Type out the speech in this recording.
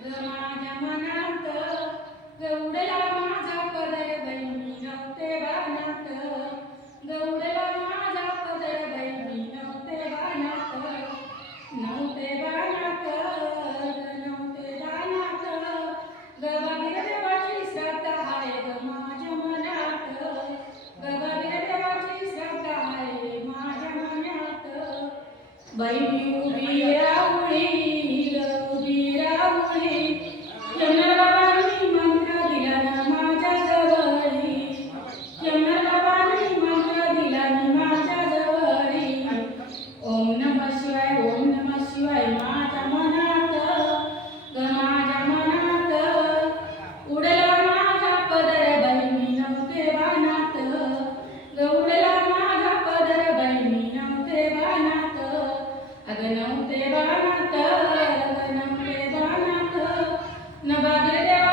ग माझ्या मनात गवडला माझा पदर बाई मी नव्हते बाणात गवडला माझा पदर बाई मी नव्हते बाणात नव्हते बाणात नव्हते बाणात ग बागीर देवाची श्राद्ध आहे ग माझ्या मनात ग बागीर देवाची श्राद्ध आहे माझ्या मनात बाई मी उभी राहुळी उभी राहुळी यमरावानी मंत्र दिला ना माझ्या जवळी यमरावानी मंत्र दिला ना माझ्या जवळी ओम नमः शिवाय माझ्या मनात ग माझ्या मनात उडला माझा पदर बाई मी नव्हते बाणात ग उडला माझा पदर बाई मी नव्हते बाणात अग नव्हते बाणात न बागीर देवा